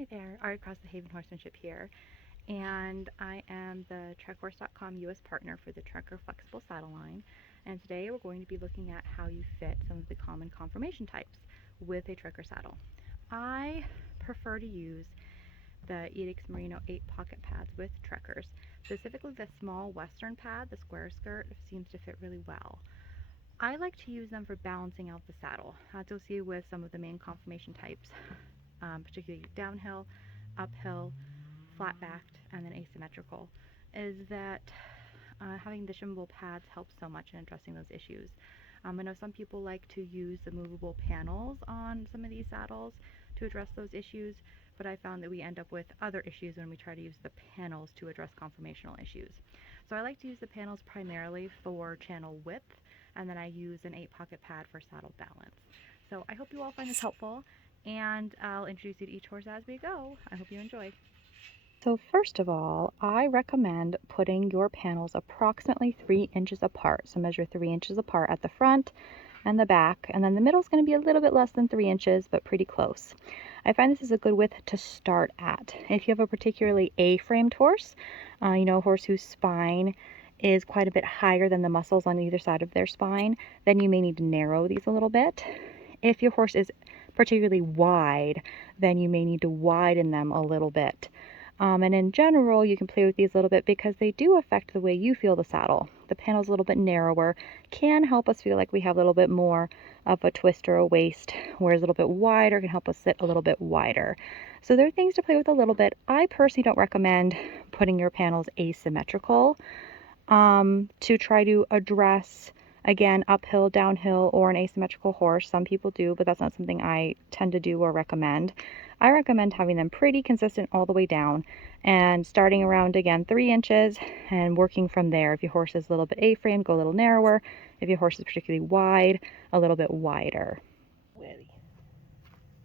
Hi there, Art Across the Haven Horsemanship here, and I am the TrekHorse.com US partner for the Trekker Flexible Saddle line, and today we're going to be looking at how you fit some of the common conformation types with a Trekker saddle. I prefer to use the EDIX Merino 8 pocket pads with Trekkers. Specifically the small western pad, the square skirt, seems to fit really well. I like to use them for balancing out the saddle, as you'll see with some of the main conformation types. Particularly downhill, uphill, flat-backed, and then asymmetrical, is that having the shimmable pads helps so much in addressing those issues. I know some people like to use the movable panels on some of these saddles to address those issues, but I found that we end up with other issues when we try to use the panels to address conformational issues. So I like to use the panels primarily for channel width, and then I use an 8-pocket pad for saddle balance. So I hope you all find this helpful, and I'll introduce you to each horse as we go. I hope you enjoy. So first of all, I recommend putting your panels approximately 3 inches apart. So measure 3 inches apart at the front and the back, and then the middle is going to be a little bit less than 3 inches, but pretty close. I find this is a good width to start at. If you have a particularly A-framed horse, a horse whose spine is quite a bit higher than the muscles on either side of their spine, then you may need to narrow these a little bit. If your horse is particularly wide, then you may need to widen them a little bit. And in general, you can play with these a little bit because they do affect the way you feel the saddle. The panel's a little bit narrower, can help us feel like we have a little bit more of a twist or a waist, whereas a little bit wider can help us sit a little bit wider. So there are things to play with a little bit. I personally don't recommend putting your panels asymmetrical to try to address, again, uphill, downhill, or an asymmetrical horse. Some people do, but that's not something I tend to do or recommend. I recommend having them pretty consistent all the way down and starting around, again, 3 inches and working from there. If your horse is a little bit A-frame, go a little narrower. If your horse is particularly wide, a little bit wider.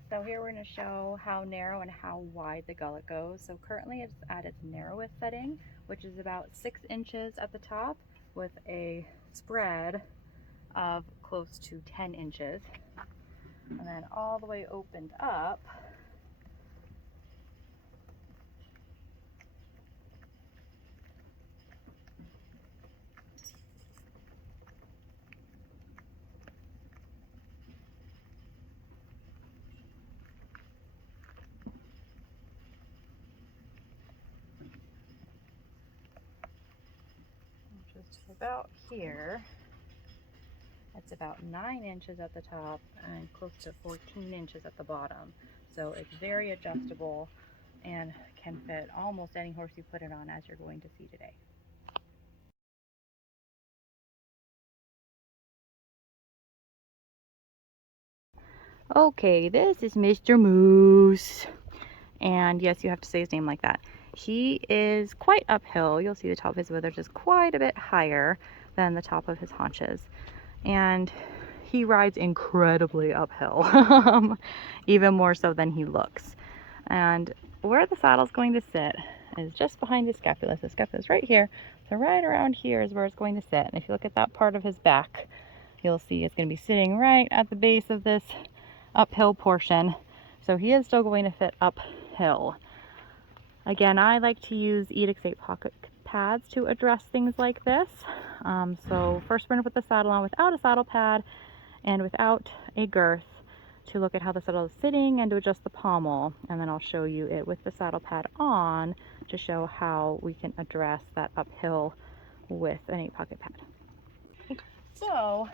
So here we're going to show how narrow and how wide the gullet goes. So currently it's at its narrowest setting, which is about 6 inches at the top with a spread of close to 10 inches. And then all the way opened up just about here. It's about 9 inches at the top and close to 14 inches at the bottom. So it's very adjustable and can fit almost any horse you put it on, as you're going to see today. Okay, this is Mr. Moose. And yes, you have to say his name like that. He is quite uphill. You'll see the top of his withers is quite a bit higher than the top of his haunches. And he rides incredibly uphill, even more so than he looks. And where the saddle's going to sit is just behind his scapula. So the scapula is right here. So right around here is where it's going to sit. And if you look at that part of his back, you'll see it's going to be sitting right at the base of this uphill portion. So he is still going to fit uphill. Again, I like to use EDIX 8 pocket pads to address things like this. So first we're going to put the saddle on without a saddle pad and without a girth to look at how the saddle is sitting and to adjust the pommel. And then I'll show you it with the saddle pad on to show how we can address that uphill with an 8 pocket pad. So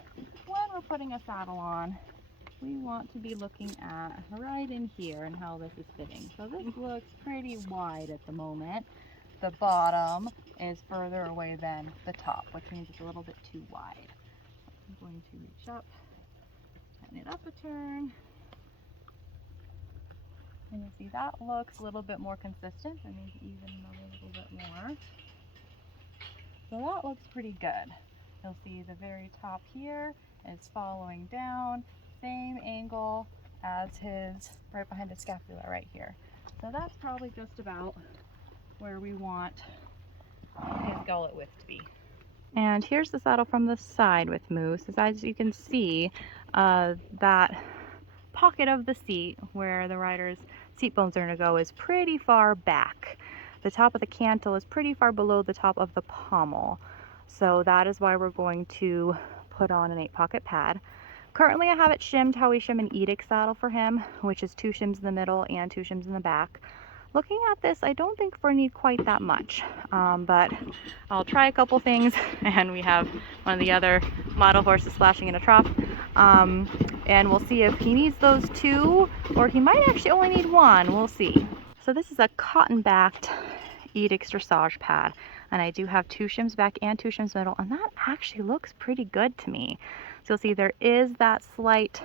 when we're putting a saddle on, we want to be looking at right in here and how this is fitting. So this looks pretty wide at the moment. The bottom is further away than the top, which means it's a little bit too wide. I'm going to reach up, tighten it up a turn, and you'll see that looks a little bit more consistent. I need to even them a little bit more. So that looks pretty good. You'll see the very top here is following down, same angle as his, right behind his scapula right here. So that's probably just about where we want his gullet width to be. And here's the saddle from the side with Moose. As you can see, that pocket of the seat where the rider's seat bones are going to go is pretty far back. The top of the cantle is pretty far below the top of the pommel. So that is why we're going to put on an 8-pocket pad. Currently I have it shimmed how we shim an EDIX saddle for him, which is 2 shims in the middle and 2 shims in the back. Looking at this, I don't think we need quite that much, but I'll try a couple things. And we have one of the other model horses splashing in a trough, and we'll see if he needs those 2 or he might actually only need 1. We'll see. So this is a cotton-backed EDIX dressage pad, and I do have 2 shims back and 2 shims middle, and that actually looks pretty good to me. So you'll see there is that slight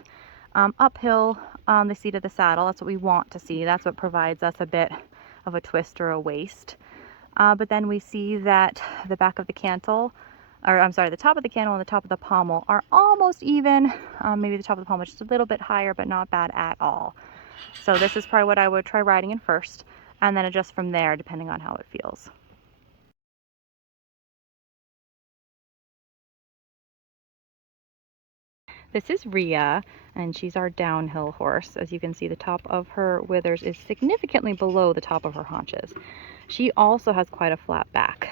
uphill on the seat of the saddle. That's what we want to see. That's what provides us a bit of a twist or a waist. But then we see that the back of the cantle, or I'm sorry, the top of the cantle and the top of the pommel are almost even. Maybe the top of the pommel is just a little bit higher, but not bad at all. So this is probably what I would try riding in first, and then adjust from there depending on how it feels. This is Rhea, and she's our downhill horse. As you can see, the top of her withers is significantly below the top of her haunches. She also has quite a flat back.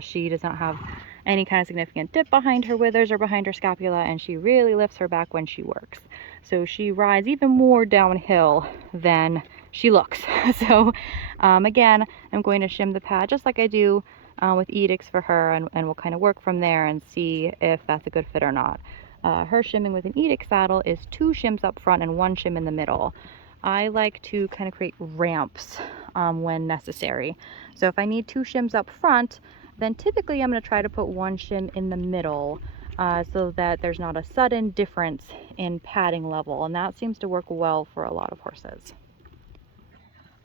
She does not have any kind of significant dip behind her withers or behind her scapula, and she really lifts her back when she works. So she rides even more downhill than she looks. So again, I'm going to shim the pad just like I do with EDIX for her, and we'll kind of work from there and see if that's a good fit or not. Her shimming with an EDIX saddle is 2 shims up front and 1 shim in the middle. I like to kind of create ramps when necessary. So if I need 2 shims up front, then typically I'm going to try to put 1 shim in the middle so that there's not a sudden difference in padding level, and that seems to work well for a lot of horses.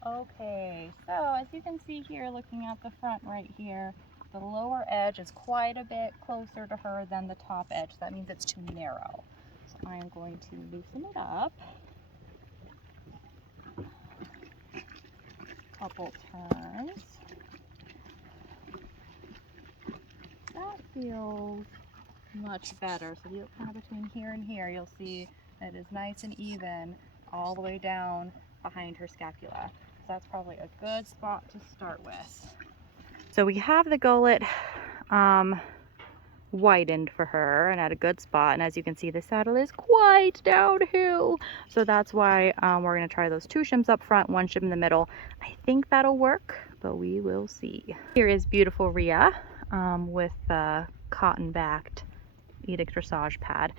Okay, so as you can see here, looking at the front right here, the lower edge is quite a bit closer to her than the top edge. So that means it's too narrow. So I am going to loosen it up. Couple turns. That feels much better. So if you look kind of between here and here, you'll see that it is nice and even all the way down behind her scapula. So that's probably a good spot to start with. So we have the gullet widened for her and at a good spot, and as you can see, the saddle is quite downhill, so that's why we're going to try those 2 shims up front, 1 shim in the middle. I think that'll work, but we will see. Here is beautiful Rhea with the cotton-backed EDIX dressage pad,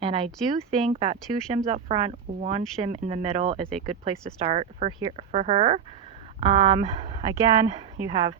and I do think that 2 shims up front, 1 shim in the middle is a good place to start for her. Again, you have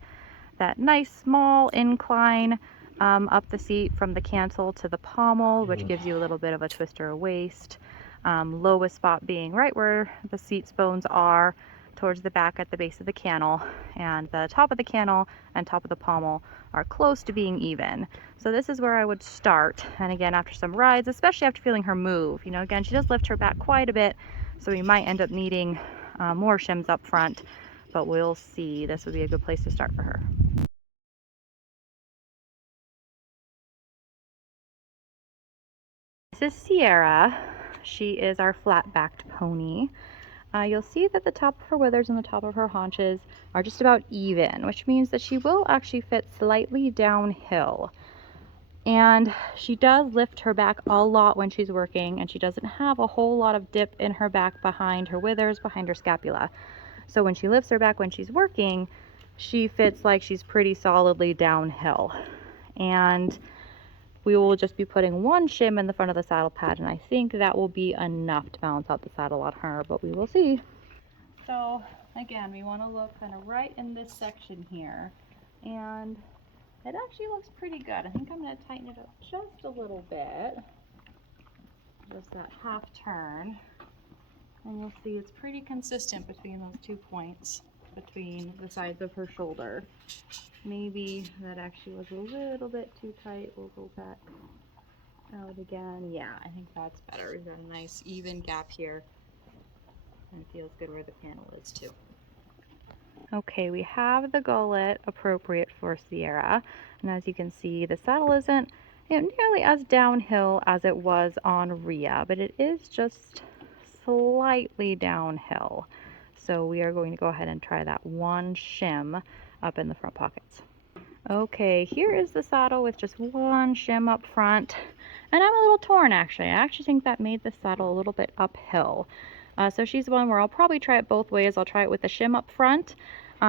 that nice small incline up the seat from the cantle to the pommel, which gives you a little bit of a twist or a waist. Lowest spot being right where the seat's bones are, towards the back at the base of the cantle, and the top of the cantle and top of the pommel are close to being even. So this is where I would start, and again, after some rides, especially after feeling her move, you know, again, she does lift her back quite a bit, so we might end up needing more shims up front, but we'll see. This would be a good place to start for her. This is Sierra. She is our flat-backed pony. You'll see that the top of her withers and the top of her haunches are just about even, which means that she will actually fit slightly downhill. And she does lift her back a lot when she's working, and she doesn't have a whole lot of dip in her back behind her withers, behind her scapula. So when she lifts her back when she's working, she fits like she's pretty solidly downhill. And we will just be putting 1 shim in the front of the saddle pad, and I think that will be enough to balance out the saddle on her, but we will see. So again, we want to look kind of right in this section here, and it actually looks pretty good. I think I'm going to tighten it up just a little bit, just that half turn, and you'll see it's pretty consistent between those 2 points between the sides of her shoulder. Maybe that actually was a little bit too tight. We'll go back out again. Yeah, I think that's better. We've got a nice even gap here, and it feels good where the panel is too. Okay, we have the gullet appropriate for Sierra, and as you can see, the saddle isn't nearly as downhill as it was on Rhea, but it is just slightly downhill. So we are going to go ahead and try that one shim up in the front pockets. Okay, here is the saddle with just one shim up front, and I'm a little torn actually. I actually think that made the saddle a little bit uphill. So she's one where I'll probably try it both ways. I'll try it with the shim up front,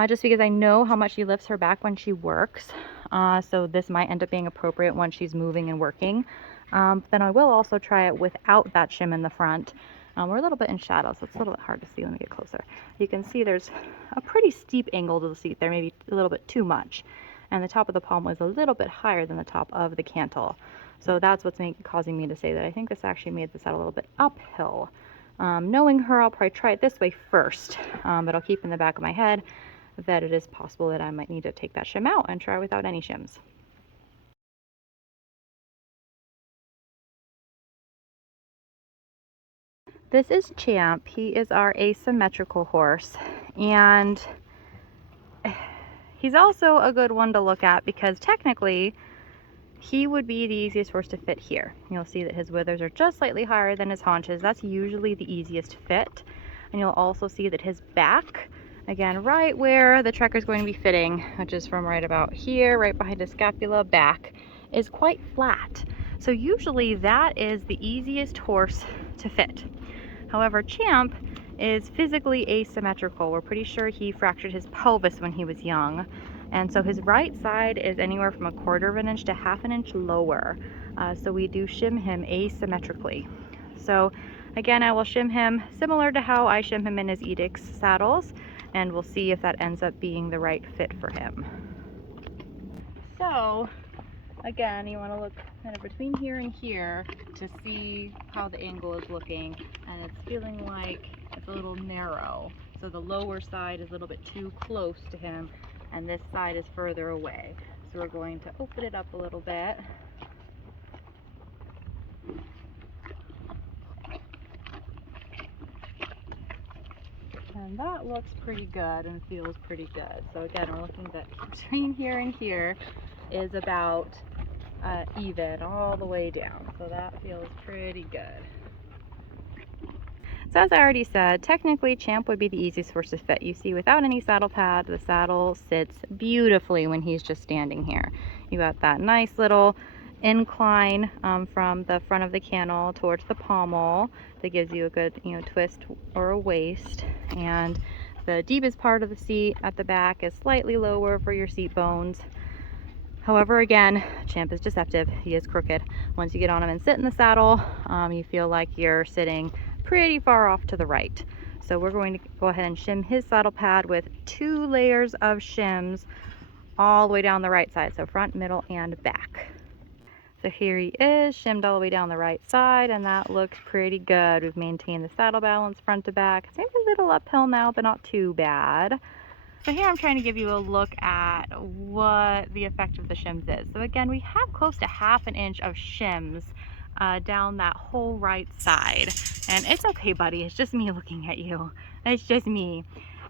just because I know how much she lifts her back when she works. So this might end up being appropriate when she's moving and working. Then I will also try it without that shim in the front. We're a little bit in shadow, so it's a little bit hard to see. Let me get closer. You can see there's a pretty steep angle to the seat there, maybe a little bit too much. And the top of the pommel is a little bit higher than the top of the cantle. So that's what's causing me to say that I think this actually made the saddle a little bit uphill. Knowing her, I'll probably try it this way first, but I'll keep in the back of my head that it is possible that I might need to take that shim out and try without any shims. This is Champ. He is our asymmetrical horse, and he's also a good one to look at because technically he would be the easiest horse to fit here. You'll see that his withers are just slightly higher than his haunches. That's usually the easiest fit. And you'll also see that his back, again, right where the trekker is going to be fitting, which is from right about here, right behind his scapula back, is quite flat. So usually that is the easiest horse to fit. However, Champ is physically asymmetrical. We're pretty sure he fractured his pelvis when he was young. And so his right side is anywhere from 1/4 of an inch to 1/2 an inch lower. So we do shim him asymmetrically. So again, I will shim him similar to how I shim him in his EDIX saddles, and we'll see if that ends up being the right fit for him. So again, you want to look kind of between here and here to see how the angle is looking, and it's feeling like it's a little narrow. So the lower side is a little bit too close to him, and this side is further away. So we're going to open it up a little bit. And that looks pretty good and feels pretty good. So again, we're looking at between here and here is about even all the way down. So that feels pretty good. So as I already said, technically Champ would be the easiest horse to fit. You see, without any saddle pad, the saddle sits beautifully when he's just standing here. You got that nice little incline from the front of the cantle towards the pommel that gives you a good, twist or a waist. And the deepest part of the seat at the back is slightly lower for your seat bones. However, again, Champ is deceptive. He is crooked. Once you get on him and sit in the saddle, you feel like you're sitting pretty far off to the right. So we're going to go ahead and shim his saddle pad with 2 layers of shims all the way down the right side, so front, middle, and back. So here he is, shimmed all the way down the right side, and that looks pretty good. We've maintained the saddle balance front to back. It's maybe a little uphill now, but not too bad. So here I'm trying to give you a look at what the effect of the shims is. So again, we have close to 1/2 an inch of shims down that whole right side. And it's okay, buddy, it's just me looking at you. It's just me.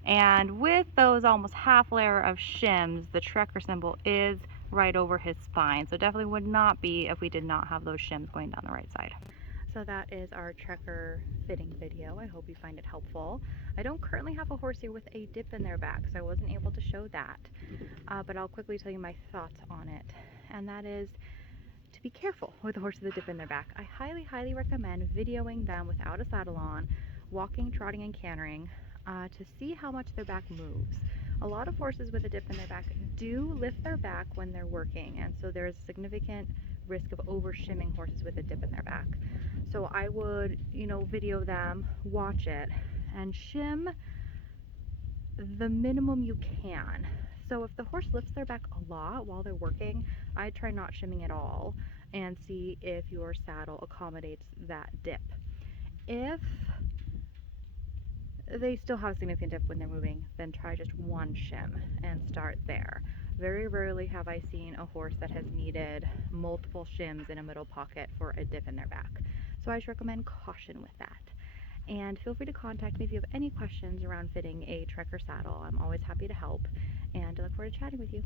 And with those almost 1/2 layer of shims, the trekker symbol is right over his spine. So it definitely would not be if we did not have those shims going down the right side. So that is our trekker fitting video. I hope you find it helpful. I don't currently have a horse here with a dip in their back, so I wasn't able to show that. But I'll quickly tell you my thoughts on it. And that is to be careful with the horses that dip in their back. I highly, highly recommend videoing them without a saddle on, walking, trotting, and cantering to see how much their back moves. A lot of horses with a dip in their back do lift their back when they're working, and so there's significant risk of over shimming horses with a dip in their back. So I would, video them, watch it, and shim the minimum you can. So if the horse lifts their back a lot while they're working, I'd try not shimming at all and see if your saddle accommodates that dip. If they still have a significant dip when they're moving, then try just one shim and start there. Very rarely have I seen a horse that has needed multiple shims in a middle pocket for a dip in their back. So I just recommend caution with that. And feel free to contact me if you have any questions around fitting a trekker saddle. I'm always happy to help, and I look forward to chatting with you.